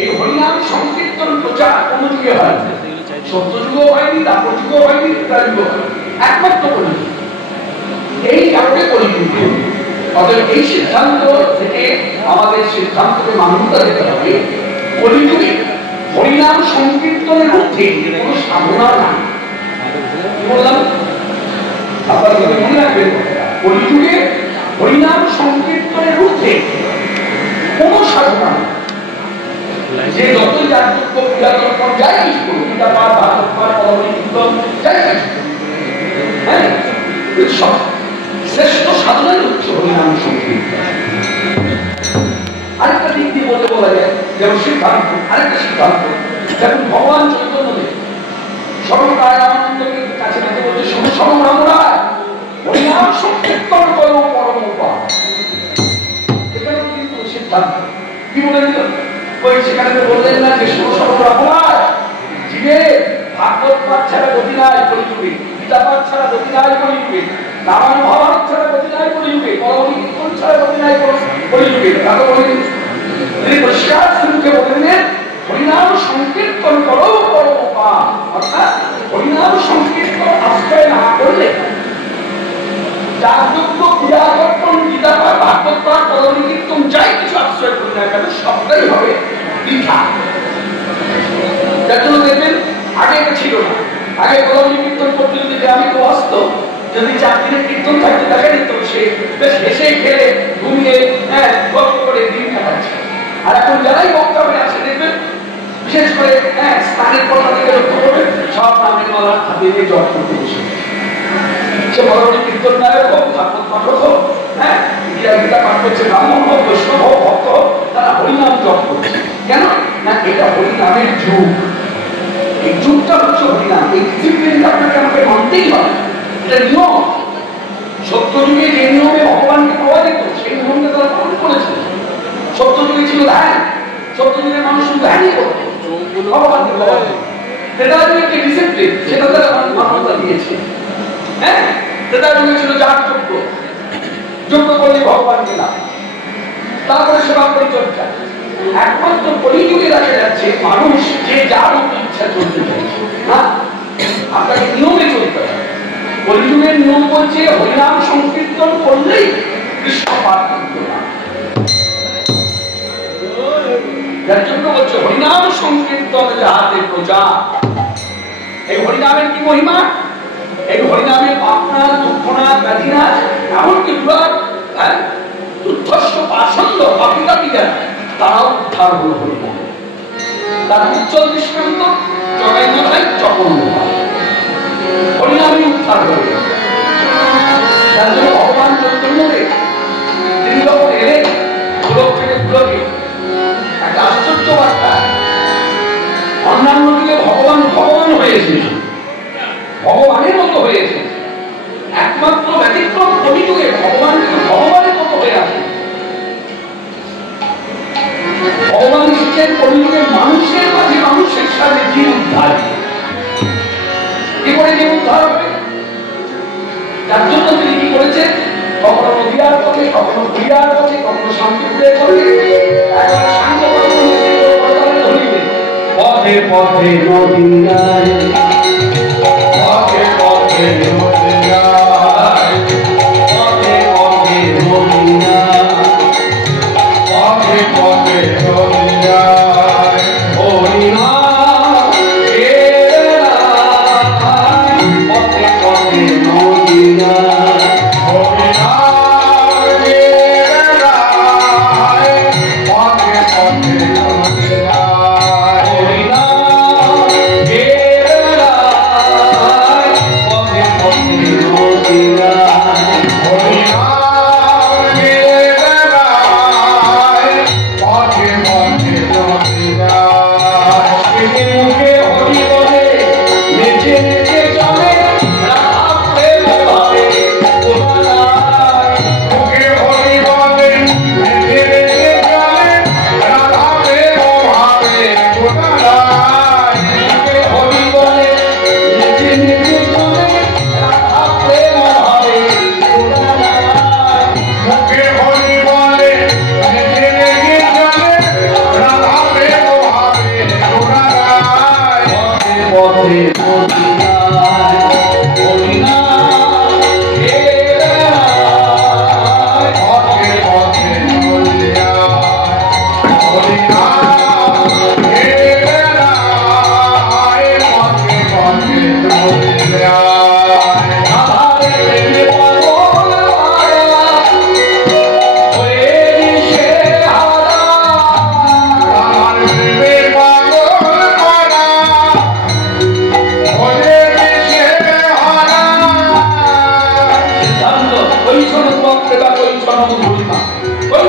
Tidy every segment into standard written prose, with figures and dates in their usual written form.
এই হরিনাম সংকীর্তন প্রচার কোন যুগে হয়? সত্য যুগও হয়নি, দ্বাপর যুগও হয়নি, ত্রেতা যুগও হয়নি, একমাত্র কলিযুগ। এই কারণে কলিযুগ। অতএব এই সিদ্ধান্ত থেকে আমাদের সিদ্ধান্তকে মান্যতা দিতে হবে। কলিযুগে হরিনাম সংকীর্তনের ঊর্ধ্বে কোন সাধনা নাই। কি বললাম? আপনারা মনে রাখবেন, কলিযুগে হরিনাম সংকীর্তনের ঊর্ধ্বে কোন সাধনা নেই। যে যতই যাত্রী পূজা তর্পণ যাই কিছু করুন, গীতা পাঠ, ভাগবত পাঠ, পরবর্তী কীর্তন যাই কিছু, হ্যাঁ, শ্রেষ্ঠ সাধনাই হচ্ছে হরিনাম সংকীর্তন। আরেকটা দিক দিয়ে বলতে বলা যায়, যেমন সিদ্ধান্ত, আরেকটা সিদ্ধান্ত, যেমন ভগবান চৈতন্যদেব সর্বকারানন্দকে কাছে কাছে বলছে, শুধু সমরা হরিনাম সংকীর্তন করো পরম উপায়। এখানেও কিন্তু সিদ্ধান্ত কি বলে দিল? ওই সেখানে বললেন না যে শুধু সমরা জীবে ভাগবত পাঠ ছাড়া গতি নাই কলিযুগে, গীতা পাঠ ছাড়া গতি নাই কলিযুগে, রামায়ণ মহাভারত ছাড়া গতি নাই কলিযুগে, পরবর্তী কীর্তন ছাড়া গতি নাই কলিযুগে। তাকে বলেন, তিনি পরিষ্কার মুখে বললেন হরিনাম সংকীর্তন করো পরম উপায়। অর্থাৎ হরিনাম সংকীর্তন আশ্রয় না করলে যাগযজ্ঞ, পূজা তর্পণ, গীতা পাঠ, ভাগবত পাঠ, পরবর্তী কীর্তন যাই কিছু আশ্রয় করি না কেন, সবটাই হবে বৃথা। যার জন্য দেখবেন আগে এটা ছিল না। আগে পরবর্তী কীর্তন করতে যদি গ্রামে কেউ আসতো, যদি 4 দিনের কীর্তন থাকতে দেখা যেত সে বেশ হেসে খেলে ঘুমিয়ে গল্প করে দিন কাটাচ্ছে। আর এখন যারাই বক্তা হয়ে আসে দেখবেন, বিশেষ করে স্থানের কথা থেকে লক্ষ্য করবে, সব নামের মালা হাতে নিয়ে জপ করতে বসে। সে পরবর্তী কীর্তন নায়ক হোক, ভাগবত পাঠক হোক, গীতা পাঠ করছে, ব্রাহ্মণ হোক, বৈষ্ণব হোক, ভক্ত হোক, তারা হরিনাম জপ করছে। কেন না? এটা হরিনামের যুগ। এই যুগটা হচ্ছে হরিনাম। এই ডিসিপ্লিনটা আপনাকে আমাকে মানতেই হবে, এটা নিয়ম। সত্য যুগে যে নিয়মে ভগবানকে পাওয়া যেত সেই নিয়মকে তারা পালন করেছে। সত্য যুগে ছিল ধ্যান, সত্য যুগের মানুষ শুধু ধ্যানই করত, ভগবানকে পাওয়া যেত। ত্রেতা যুগের যে ডিসিপ্লিন সেটা তারা মান্যতা দিয়েছে। হ্যাঁ, ত্রেতা যুগে ছিল যাগযজ্ঞ, যজ্ঞ করলে ভগবানকে না, তারপরে সেবা পরিচর্যা। একমাত্র কলিযুগে দেখা যাচ্ছে মানুষ যে যার ইচ্ছা চলতে চাইছে না, আপনাকে নিয়মে চলতে হবে। কলিযুগের নিয়ম বলছে হরিনাম সংকীর্তন করলেই কৃষ্ণ পাঠ করতে হবে। যার জন্য বলছে হরিনাম সংকীর্তন যাহাতে প্রচার। এই হরিনামের কি মহিমা? এই হরিনামের পাপনা, দুঃখনা, ব্যাধিনা, এমনকি দুর্ধর্ষ পাষণ্ড পাপিকাপি যারা, তারাও উদ্ধার হল হরিনাম। তার উজ্জ্বল দৃষ্টান্ত জগাই মাথায় চপন হরিনামই উদ্ধার হয়ে। যার জন্য ভগবান চৈতন্যদেব তিনি যখন এলেন গোলক থেকে গোলকে, একটা আশ্চর্য বার্তা। অন্যান্য যুগে ভগবান ভগবান হয়েছে, ভগবানের মতো হয়েছে, একমাত্র ব্যতিক্রম কলিযুগে ভগবান কিন্তু ভগবানের মতো হয়ে আসে। ভগবান এসেছেন কলিযুগে মানুষের মাঝে, মানুষের সাথে জীব উদ্ধার। কি করে জীব উদ্ধার হবে? যার জন্য তিনি কি করেছেন? কখনো নদীয়ার পথে, কখনো ঘুরিয়ার পথে, কখনো শান্তিপুরের পথে, এখন সাঙ্গ ধরিবে পথে পথে নদীয়ায়, পথে পথে নদীয়ায়, পথে পথে নদীয়ায়, পথে পথে নদীয়ায়, হরিনাম পথে পথে নদীয়ায়, হরিনাম পথে পথে নদীয়ায়, হরিনাম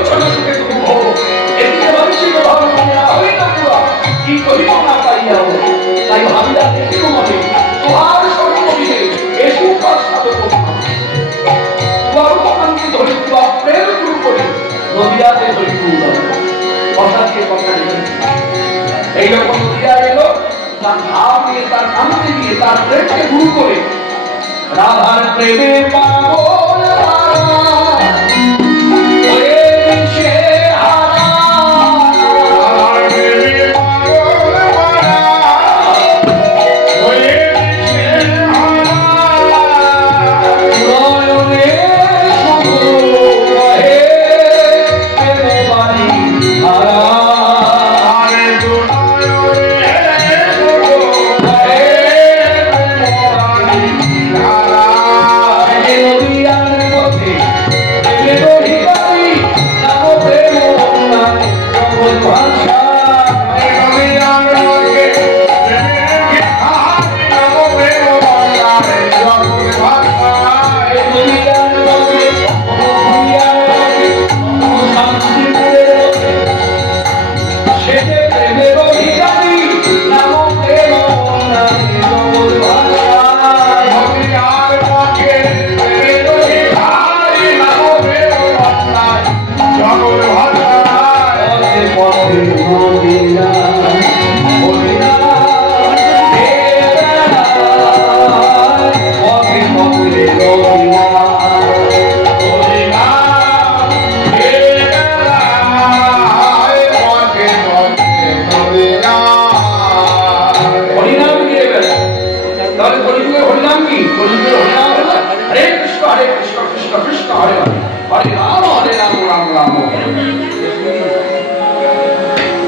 ছন্ন সুখে দুঃখ এদিকে মানসিক ভাব হই না পুরা কি করিব না পাইয়া তাই ভাবিয়া দেখিল মনে তোমার সর্বমিলে এসু কাজ সাধক তোমার উপকান্তি ধরি তোমার প্রেম গুরু করি নদিয়াতে ধরি কথাকে কথা এইরকম নদিয়া এলো তার ভাব নিয়ে তার কান্তি দিয়ে তার প্রেমকে গুরু করে রাধার প্রেমে পাগল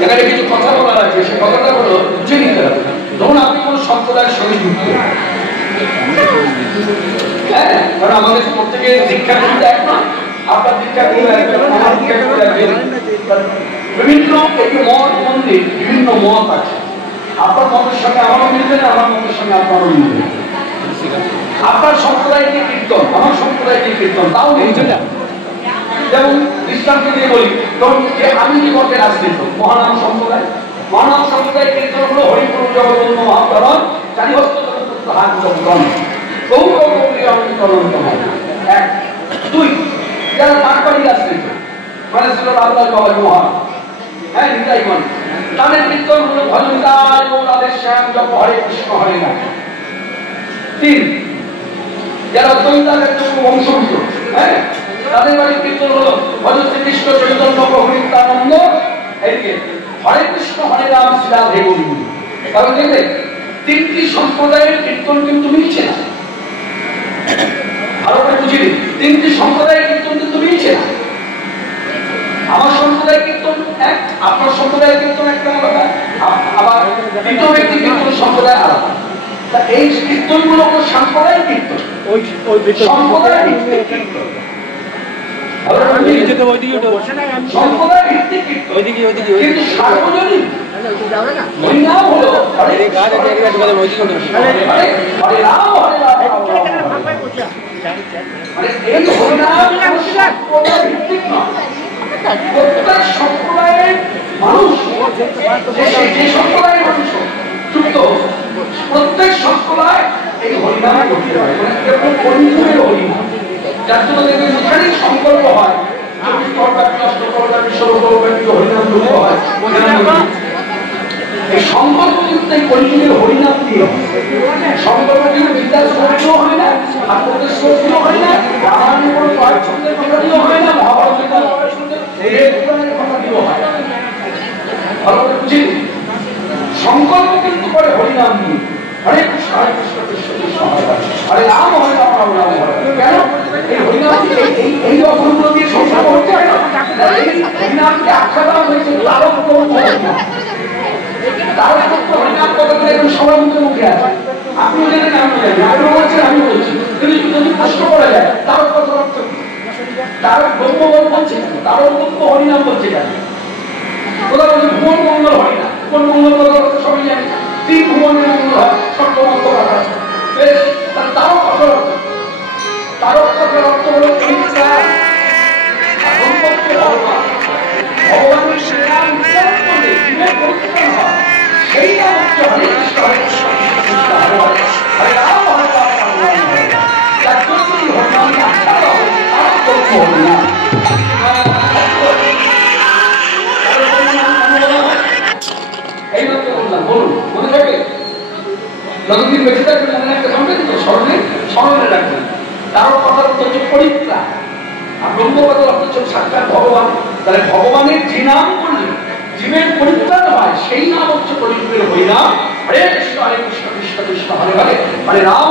এখানে কিছু কথা বলা আছে সে কথাটা হলো বুঝে নিতে হবে ধরুন আপনি কোন সম্প্রদায়ের সঙ্গে যুক্ত হ্যাঁ কারণ আমাদের প্রত্যেকের দীক্ষা কিন্তু এক না আপনার দীক্ষা গুলো আমার দীক্ষা গুলো বিভিন্ন মঠ মন্দির বিভিন্ন মত আছে আপনার মতের সঙ্গে আমারও মিলবে না আমার মতের সঙ্গে আপনারও মিলবে আপনার সম্প্রদায় কি কীর্তন আমার সম্প্রদায় কি কীর্তন তাও মিলছে না যেমন দৃষ্টান্ত দিয়ে বলি ধরুন যে আমি যে মতে রাজনীত মহানাম সম্প্রদায় কীর্তন হলো হরিপুর জগবন্ধু মহাপ্রভণ চারিহস্ত হাত জগন এক দুই যারা পাটপাড়ি রাজনীত মানে ছিল আল্লাহ বাবা মহান হ্যাঁ নিতাই মান তাদের কীর্তন হলো ভজনতায় গৌরাদের শ্যাম জপ হরে কৃষ্ণ হরে না তিন যারা দৈতাদের বংশভূত হ্যাঁ তাদের বাড়ির কীর্তন হলো ভজন শ্রীকৃষ্ণ চৈতন্য প্রভু নিত্যানন্দ এইকে হরে কৃষ্ণ হরে রাম শ্রীরাম হে গোবিন্দ কারণ দেখলে তিনটি সম্প্রদায়ের কীর্তন কিন্তু মিলছে না ভালো করে বুঝিনি তিনটি সম্প্রদায়ের কীর্তন কিন্তু মিলছে না আমার সম্প্রদায়ের কীর্তন এক আপনার সম্প্রদায়ের কীর্তন একটা আলাদা আবার দ্বিতীয় ব্যক্তি কীর্তন সম্প্রদায় আলাদা তা এই কীর্তনগুলো কোনো সাম্প্রদায়িক কীর্তন সম্প্রদায় ভিত্তিক কীর্তন কিন্তু সার্বজনীন হরিনাম হলো এই হরিনাম সম্প্রদায় ভিত্তিক নয় প্রত্যেক সম্প্রদায়ের মানুষ যে সম্প্রদায়ের মানুষ যুক্ত প্রত্যেক সম্প্রদায় এই হরিনাম করতে হয় মানে পরিপূর্ণ হরিনাম যার জন্য দেখবেন এখানেই সংকল্প হয় এই সংকল্প কিন্তু এই পরিপূর্ণের হরিনাম দিয়ে সংকল্প কিন্তু গীতার শ্লোকও হয় না ভাগবতের শ্লোকও হয় না রামায়ণের কোনো পাঠ্যের কথা দিয়েও হয় না মহাভারতের কথা দিয়েও হয় ভালো করে বুঝি সংকল্প কিন্তু করে হরিনাম দিয়ে হরে কৃষ্ণ হরে কৃষ্ণ কৃষ্ণ কৃষ্ণ হরে রাম হরে রাম রাম রাম কেন এই হরিনাম এই অগুলো দিয়ে সংসার হচ্ছে এই হরিনামকে আখ্যা দেওয়া হয়েছে তারক হরিনাম কথাগুলো এখন সবার মুখে আছে আপনিও জানেন আমিও জানি আপনিও বলছেন আমি বলছি কিন্তু যদি প্রশ্ন করা যায় তারক কথার অর্থ কি তারক ব্রহ্ম বলছে তারক ব্রহ্ম হরিনাম বলছে কেন ওরা বলছে ভুবন মঙ্গল হরিনাম ভুবন মঙ্গল কথার অর্থ সবাই জানি তিন ভুবনের মঙ্গল হয় সর্বমঙ্গ কথা বেশ তারক কথার অর্থ তারক কথার অর্থ হলো যতদিন বেঁচে থাকবে মনে রাখতে পারবেন তো, স্মরণে রাখবেন। কারো কথার উত্তর হচ্ছে পরিত্রা, আর ব্রহ্মপদের অর্থ হচ্ছে সাক্ষাৎ ভগবান। তাহলে ভগবানের যে নাম করলে জীবের পরিত্রাণ হয় সেই নাম হচ্ছে কলিযুগের হরিনাম। হরে কৃষ্ণ কৃষ্ণ কৃষ্ণ হরে হরে, হরে রাম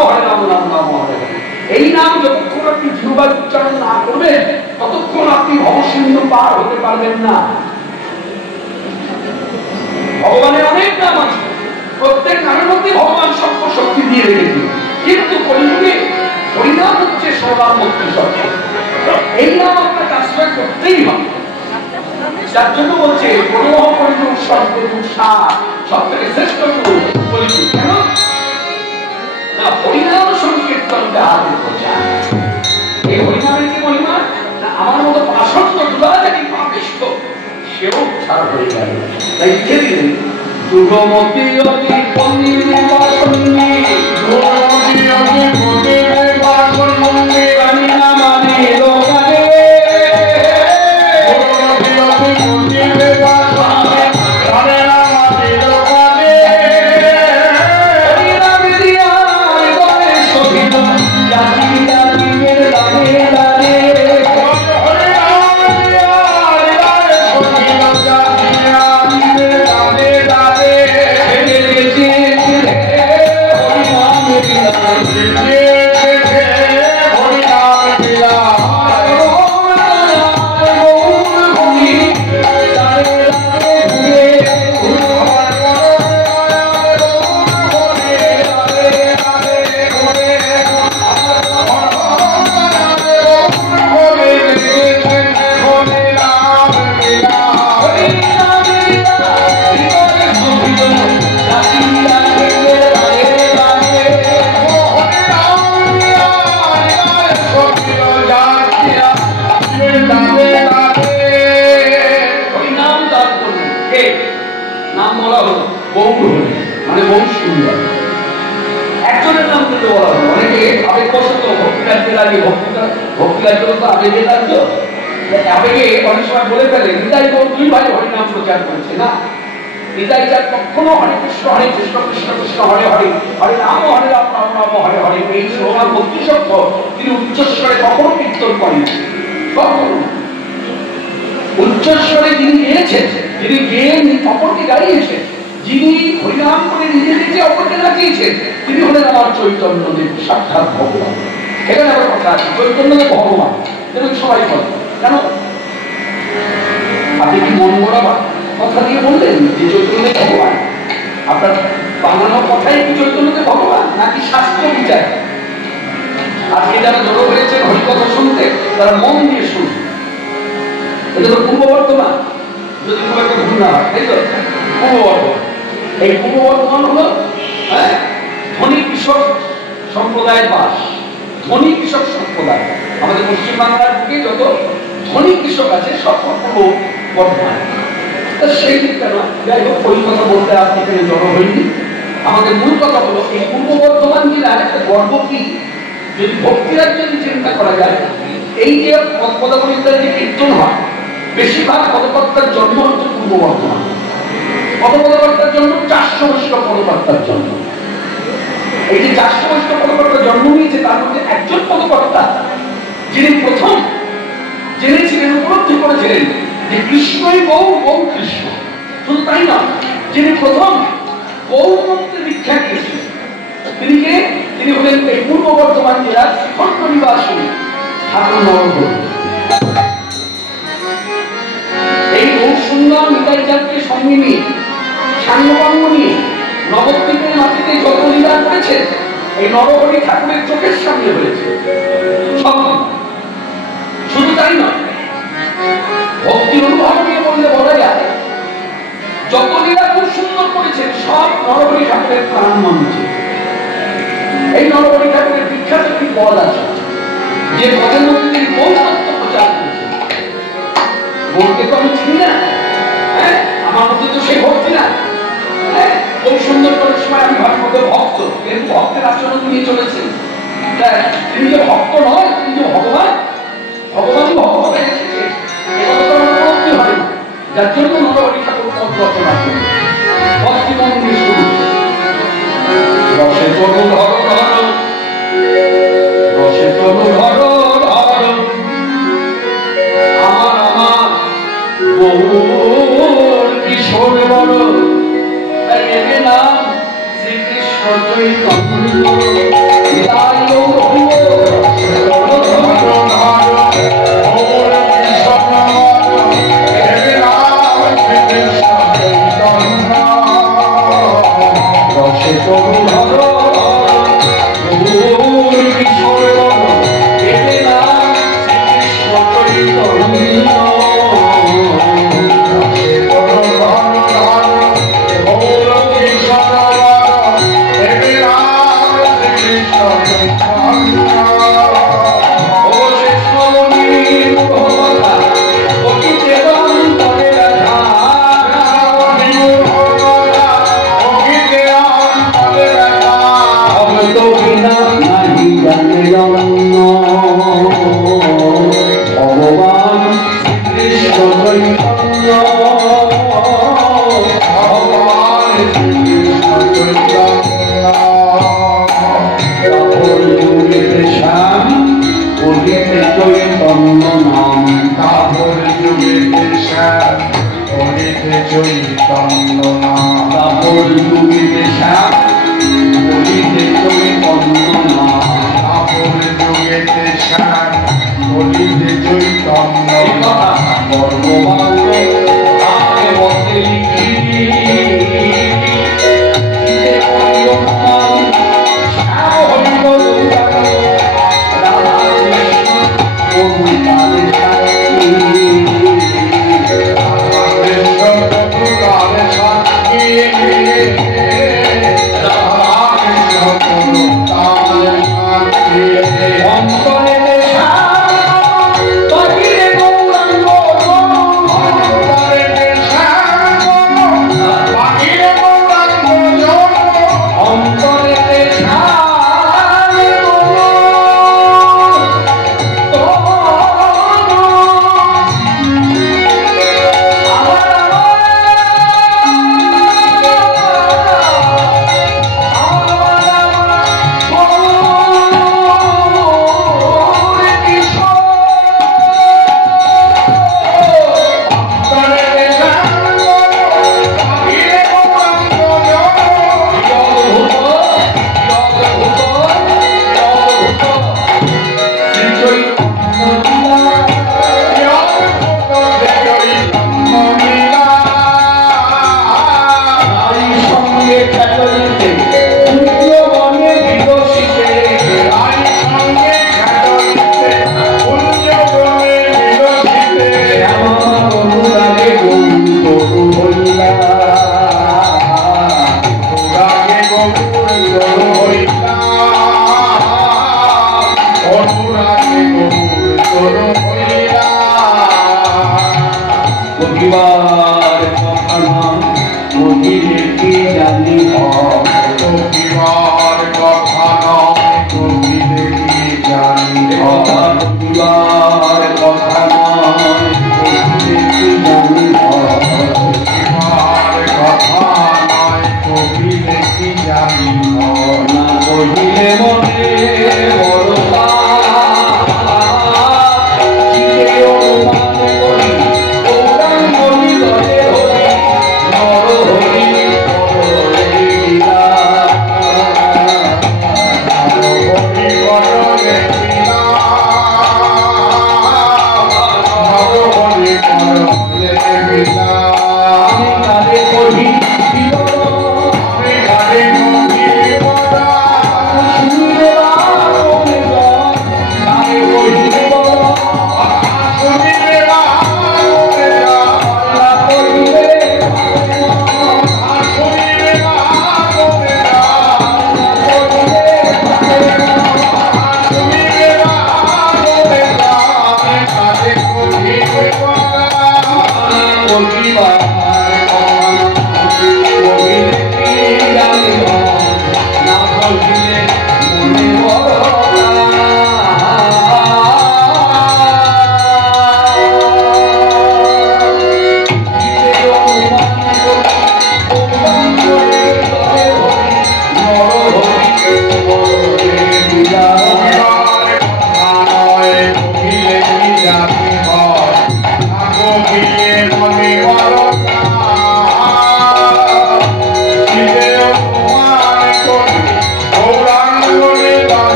রাম রাম হরে হরে। এই নাম যতক্ষণ আপনি জিহ্বার উচ্চারণ না করবেন ততক্ষণ আপনি ভবসিন্ধু পার হতে পারবেন না। ভগবানের অনেক নাম আছে, প্রত্যেক নামের মধ্যে ভগবান সর্ব শক্তি দিয়ে রেখেছে, কিন্তু কলিযুগে হরিনাম হচ্ছে সর্বাত্মক শব্দ। এই নাম আপনাকে আশ্রয় করতেই হবে। যার জন্য বলছে প্রণহ কলিযুগ সর্বযুগ সার, সব থেকে শ্রেষ্ঠ কলিযুগ। কেন না? হরিনাম সংকীর্তন যাহাদের প্রচার। এই হরিনামের কি মহিমা না? আমার মতো আসন্ন দুরাচারী পাপিষ্ঠ সেও ছাড়া হয়ে গেল। তাই লিখে দিলেন দুর্গমতি অতি পন্নিবাসন্নি, দুর্গমতি অতি পন্নিবাসন্নি রানী নামানি লোকানে, দুর্গমতি অতি পন্নিবাসন্নি রানী নামানি লোকানে, হরিনামে দিয়া হৃদয়ে শোভিত জাতি জাতির লাভে লাভে, হরিনামে দিয়া হৃদয়ে শোভিত জাতি জাতির লাভে লাভে, নাম বলা হলো বহু মানে বহু সুন্দর। একজনের নাম কিন্তু বলা হলো, অনেকে আবেগবশত ভক্তি রাজ্যে লাগে, ভক্তি রাজ্য তো আবেগের রাজ্য, আবেগে অনেক সময় বলে ফেলে নিতাই গৌর দুই ভাই হরিনাম প্রচার করেছে। না, নিতাই যার কখনো হরে কৃষ্ণ কৃষ্ণ কৃষ্ণ হরে হরে, হরে রাম রাম রাম হরে হরে এই স্লোগান ভক্তি সত্য তিনি উচ্চস্বরে কখনো কীর্তন করেন। কখনো উচ্চস্বরে যিনি গেয়েছেন, যিনি গেয়ে অপরকে গাইয়েছেন, যিনি হরিনাম করে নিজে নিজে অপরকে নাচিয়েছেন, তিনি হলেন আমার চৈতন্যদেব, সাক্ষাৎ ভগবান। এখানে আমার কথা আছে, চৈতন্যদেব ভগবান এবং সবাই বলে। কেন? আপনি কি মন গড়া কথা দিয়ে বললেন যে চৈতন্যদেব ভগবান? আপনার বানানো কথাই কি চৈতন্যদেব ভগবান নাকি শাস্ত্র বিচার? আজকে যারা জড়ো হয়েছেন হরিকথা শুনতে, তারা মন দিয়ে শুনবে। এটা তো পূর্ব বর্ধমান, যদি খুব একটা ভুল না হয়, তাই তো? পূর্ব বর্ধমান, এই পূর্ব বর্ধমান হলো ধনী কৃষক সম্প্রদায়ের বাস। ধনী কৃষক সম্প্রদায় আমাদের পশ্চিমবাংলার বুকে যত ধনী কৃষক আছে সব পূর্ব বর্ধমান। সেই দিকটা না, যাই হোক ওই কথা বলতে আপনি এখানে জড়ো হয়নি। আমাদের মূল কথা হলো এই পূর্ব বর্ধমান জেলার একটা গর্ব কি, যদি ভক্তিরাজ যদি চিন্তা করা যায়, এই যে পদকর্তার যে কীর্তন হয়, বেশিরভাগ পদকর্তার জন্ম হচ্ছে পূর্ব বর্ধমান। পদকর্তার জন্ম 400 বৈষ্ণব পদকর্তার জন্ম। এই যে 400 বৈষ্ণব পদকর্তার জন্ম নিয়েছে, তার মধ্যে একজন পদকর্তা যিনি প্রথম জেনেছিলেন, উপলব্ধি করেছিলেন যে কৃষ্ণই গৌ, গৌ কৃষ্ণ। শুধু তাই না, যিনি প্রথম গৌ মন্ত্রে দীক্ষা দিয়েছিলেন তিনি কে? তিনি হলেন এই পূর্ব বর্ধমান জেলার শ্রীখণ্ড নিবাসী ঠাকুর নরহরি। এই বহু সুন্দর নিতাই জাতকে সঙ্গে নিয়ে সাঙ্গপাঙ্গ নিয়ে নবদ্বীপের মাটিতে যত লীলা করেছে, এই নরহরি ঠাকুরের চোখের সামনে হয়েছে। শুধু তাই নয়, ভক্তির অনুভব নিয়ে বললে বলা যায় যত লীলা খুব সুন্দর করেছে সব নরহরি ঠাকুরের প্রাণ মন্ত্রে। এই নরহরি ঠাকুরের বিখ্যাত একটি পদ আছে, যে পদের মধ্যে তিনি বহু তত্ত্ব প্রচার করেছেন। বলতে তো আমি চিনি না, আমার মধ্যে তো সেই ভক্তি না। খুব সুন্দর করার সময় আমি ভাবি মতো ভক্ত, কিন্তু ভক্তের আচরণ নিয়ে চলেছেন। তিনি যে ভক্ত নয়, তিনি যে ভগবান, ভগবানই ভগবান এসেছে, এটা তো আমার উপলব্ধি হয় না। যার জন্য নরহরি ঠাকুর পদ রচনা করেন, ভক্তি মন দিয়ে শুরু। রসে তনু ধরো ধরো, রসে তনু ধরো ধরো, আমার আমার গৌর কিশোর বড়, তাই একে নাম শ্রীকৃষ্ণ চৈতন্য।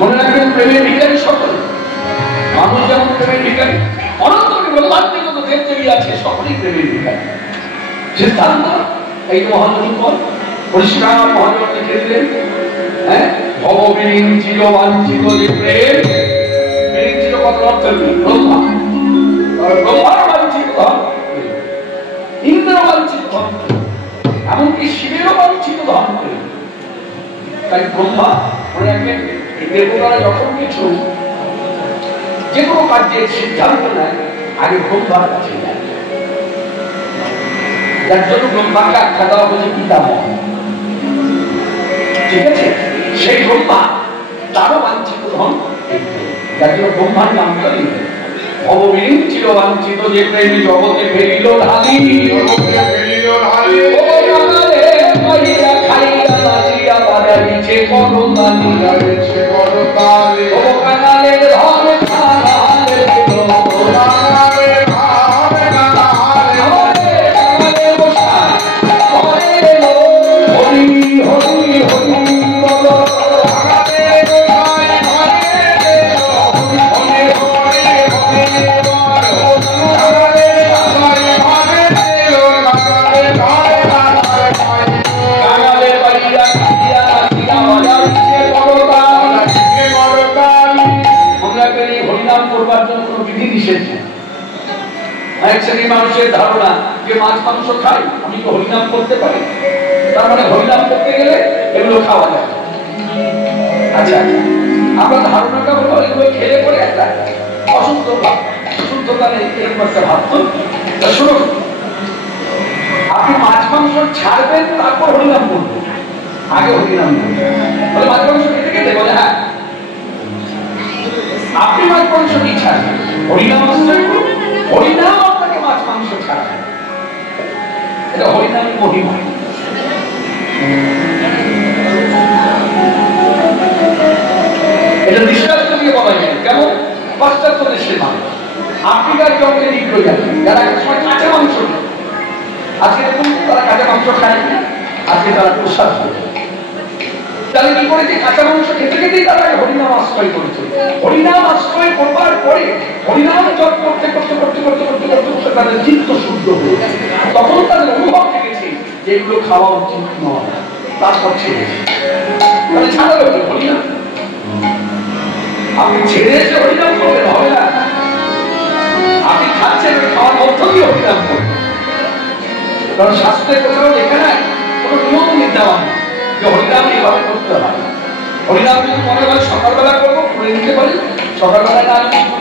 মনে রাখবেন, প্রেমের ভিখারী সকল মানুষ যেমন প্রেমের ভিখারী, অনন্ত ব্রহ্মাণ্ডে যত দেব দেবী আছে সকলেই প্রেমের ভিখারী। সিদ্ধান্ত এই মহাজনপদ পরিষ্কার মহাজন লিখে দিলেন, হ্যাঁ, ভববিরিঞ্চিত বাঞ্ছিত যে প্রেম, বিরিঞ্চিত কত অর্থ ব্রহ্মা, ব্রহ্মার বাঞ্ছিত ধন, ইন্দ্র বাঞ্ছিত ধন, এমনকি শিবেরও বাঞ্ছিত ধন। তাই ব্রহ্মা মনে রাখবেন, দেবতারা যখন কিছু যে কোনো কাজের সিদ্ধান্ত নেয় আগে ব্রহ্মার কাছে যায়। যার জন্য ব্রহ্মাকে আখ্যা দেওয়া হচ্ছে পিতামহ। ঠিক আছে, সেই ব্রহ্মা তারও বাঞ্ছিত ধন, যার জন্য ব্রহ্মার নামটা দিলেন ভববিরিঞ্চিত বাঞ্ছিত যে প্রেমী জগতে ফেরিল ঢালি, বাজাইছে করতালি, বাজাইছে করতালি, ও কানালের ধন কানালে দিল, কানালের ধন কানালে, আমাদের কানালে বসা ঘরে এলো, হরি হরি হরি বলো, আমাদের বসাই ঘরে এলো, হরি হরি হরি বলো, আমাদের বসাই ঘরে এলো, কানালে ধন কানালে, কানালে বাইরা হরিনাম করবার জন্য কোন বিধি নিষেধ নেই। এক শ্রেণীর মানুষের ধারণা যে মাছ মাংস খাই আমি তো হরিনাম করতে পারি, তার মানে হরিনাম করতে গেলে এগুলো খাওয়া যায়। আচ্ছা, আমরা ধারণাটা হলো এগুলো খেলে পরে একটা অসুস্থ ভাব, সুস্থতা নেই এরকম একটা ভাব। তো শুনুন, আপনি মাছ মাংস ছাড়বেন তারপর হরিনাম করবেন, আগে হরিনাম করবেন। বলে মাছ মাংস খেতে খেতে বলে হ্যাঁ আপনি মাছ মাংস কি ছাড়বেন, হরিনাম আশ্রয় করুন, হরিনাম আপনাকে মাছ মাংস ছাড়বে। এটা হরিনামের মহিমা। এটা দৃষ্টান্ত দিয়ে বলা যায়। কেমন? পাশ্চাত্য দেশের মানুষ, আফ্রিকার জঙ্গলে নিগ্রো জাতি, যারা এক সময় কাঁচা মাংস খায়, আজকে দেখুন তারা কাঁচা মাংস খায় না, আজকে তারা প্রসাদ খায়। তাহলে কি করেছে? কাঁচা মাংস খেতে খেতেই তারা হরিনাম আশ্রয় করেছে। হরিনাম আশ্রয় করবার পরে হরিনাম জপ করতে করতে করতে করতে করতে করতে করতে তাদের চিত্ত শুদ্ধ হয়ে, তখন তাদের অনুভব থেকেছে যে এগুলো খাওয়া উচিত নয়, তারপর ছেড়েছে। তাহলে ছাড়া হচ্ছে হরিনাম। আপনি ছেড়ে এসে হরিনাম করবেন, হবে না। আপনি খাচ্ছেন, খাওয়ার মধ্য দিয়ে হরিনাম করবেন। কারণ শাস্ত্রে কোথাও লেখা নাই, কোনো নিয়ম নির্ধারণ নেই যে হরিনাম এইভাবে করতে হয়। হরিনাম যদি মনে হয় সকালবেলা করবো করে নিতে পারি, সকালবেলা না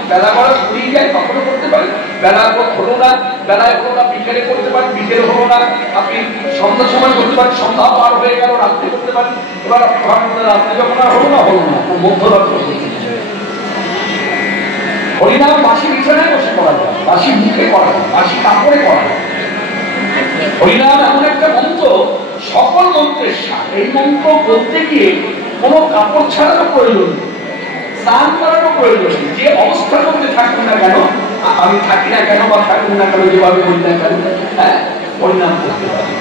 বেলা করা ঘুরিয়ে যায় তখনও করতে পারি, বেলা হলো না বেলায় হলো না বিকেলে করতে পারি, বিকেলে হলো না আপনি সন্ধ্যার সময় করতে পারেন, সন্ধ্যা পার হয়ে গেল রাত্রে করতে পারেন। এবার রাত্রে যখন আর হলো না মধ্যরাত্র হরিনাম বাসি বিছানায় বসে করা যায়, বাসি মুখে করা যায়, বাসি কাপড়ে করা যায়। হরিনাম এমন একটা মন্ত্র, সকল মন্ত্রের সার। এই মন্ত্র বলতে গিয়ে কোনো কাপড় ছাড়ানো প্রয়োজন নেই, স্নান করারও প্রয়োজন নেই। যে অবস্থার মধ্যে থাকুন না কেন, আমি থাকি না কেন বা থাকুন না কেন, যেভাবে বলি না কেন, হ্যাঁ হরিনাম করতে পারি।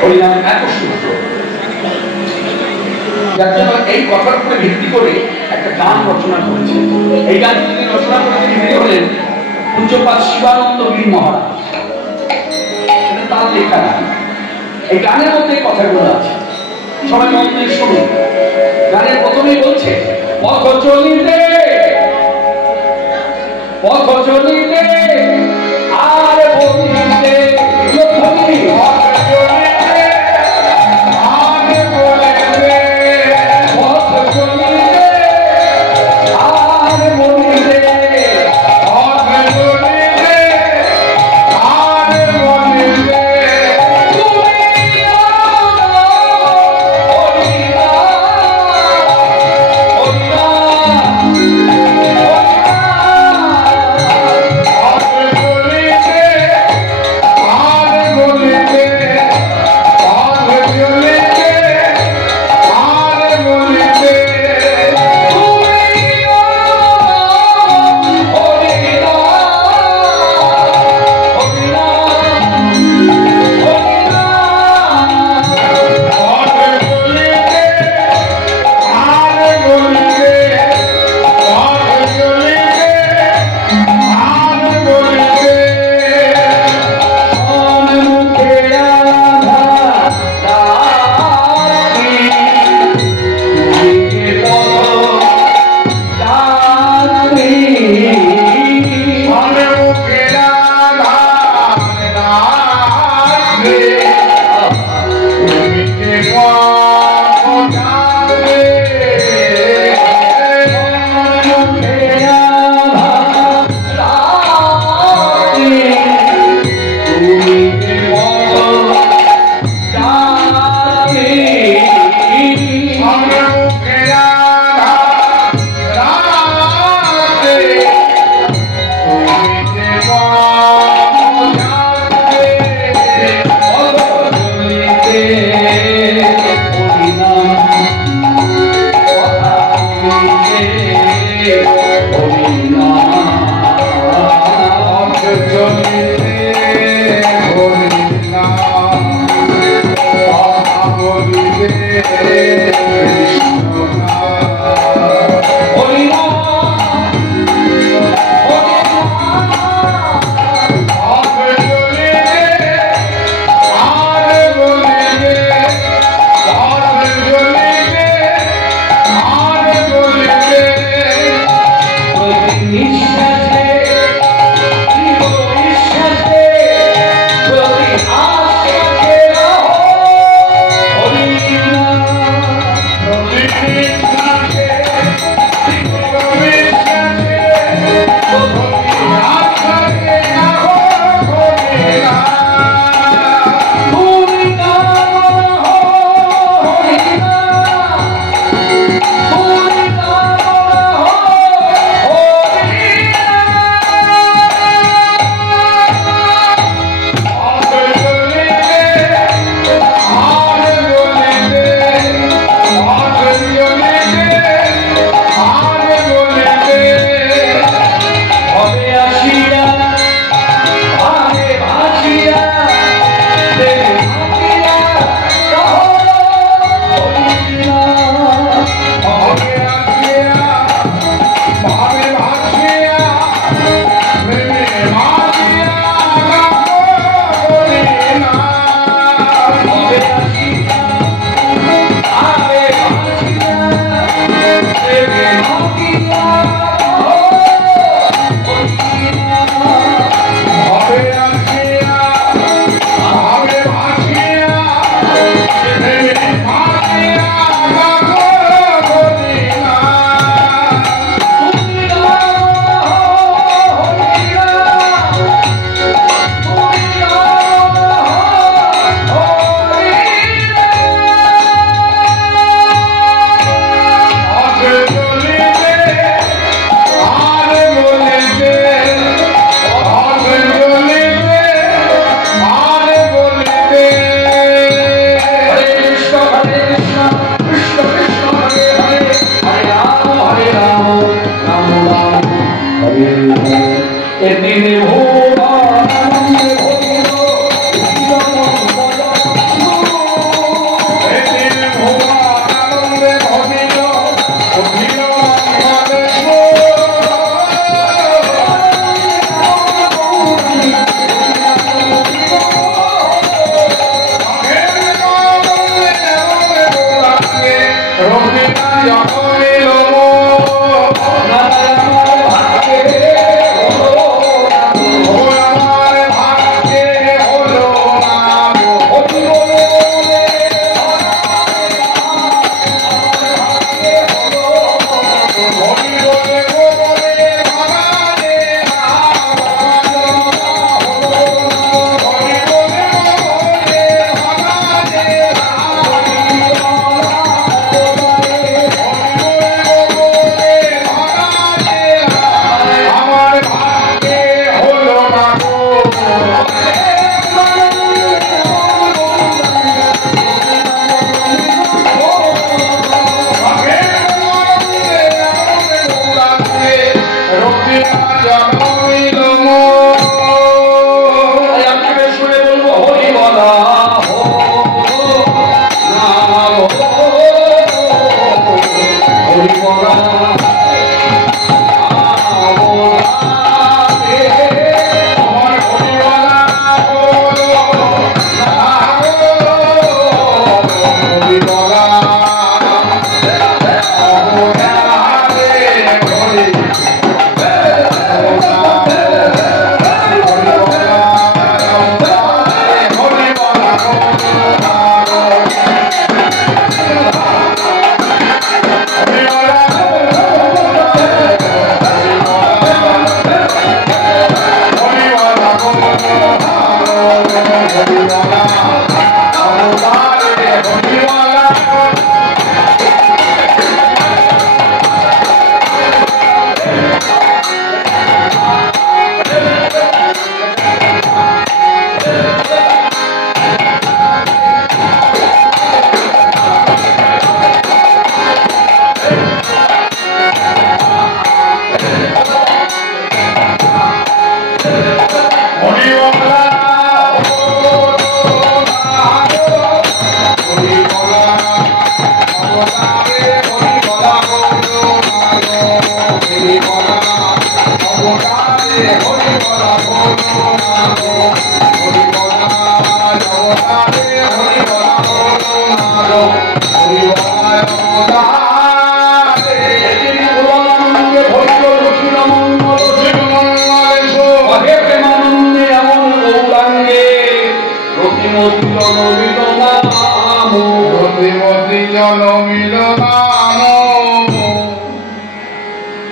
হরিনাম এত সুন্দর, যার জন্য এই কথার উপরে ভিত্তি করে একটা গান রচনা করেছে। এই গান তিনি রচনা করেছেন, তিনি হলেন পূজ্যপাদ শিবানন্দ গিরি মহারাজ। তার লেখা গান। এই গানের মধ্যে কথাগুলো আছে, সবাই মন দিয়ে শুনুন। গানের প্রথমেই বলছে, পথ চলিতে আর বলিতে, Hare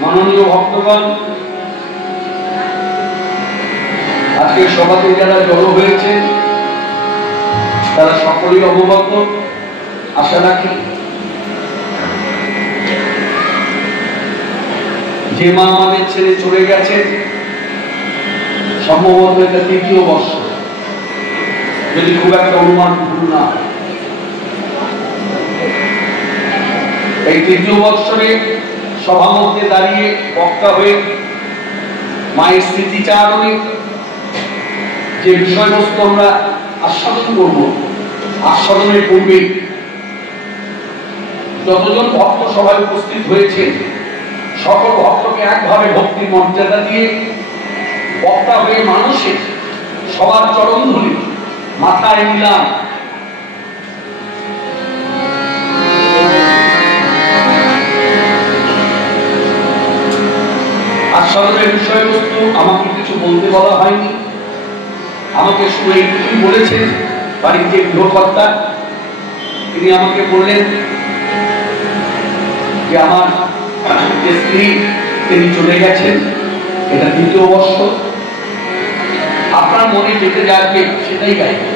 মাননীয় ভক্তগণ, আজকে সভাতে যারা জড়ো হয়েছে তারা সকলেই অবগত, আশা রাখি যে মা আমাদের ছেড়ে চলে গেছে, সম্ভবত এটা ৩য় বর্ষ, যদি খুব একটা অনুমান ভুল না হয়। এই ৩য় বৎসরে সভামধ্যে দাঁড়িয়ে বক্তা হয়ে মায়ের স্মৃতিচারণে যে বিষয়বস্তু আমরা আস্বাদন করব, আস্বাদনের পূর্বে যতজন ভক্ত সভায় উপস্থিত হয়েছে সকল ভক্তকে একভাবে ভক্তির মর্যাদা দিয়ে বক্তা হয়ে মানুষের সবার চরণ ধরে মাথায় নিলাম। আস্বাদনের বিষয়বস্তু আমাকে কিছু বলতে বলা হয়নি, আমাকে শুধু এইটুকুই বলেছেন বাড়ির যে গৃহকর্তা, তিনি আমাকে বললেন যে আমার যে স্ত্রী তিনি চলে গেছেন, এটা ২য় বর্ষ, আপনার মনে যেতে যাবে সেটাই গাইবে।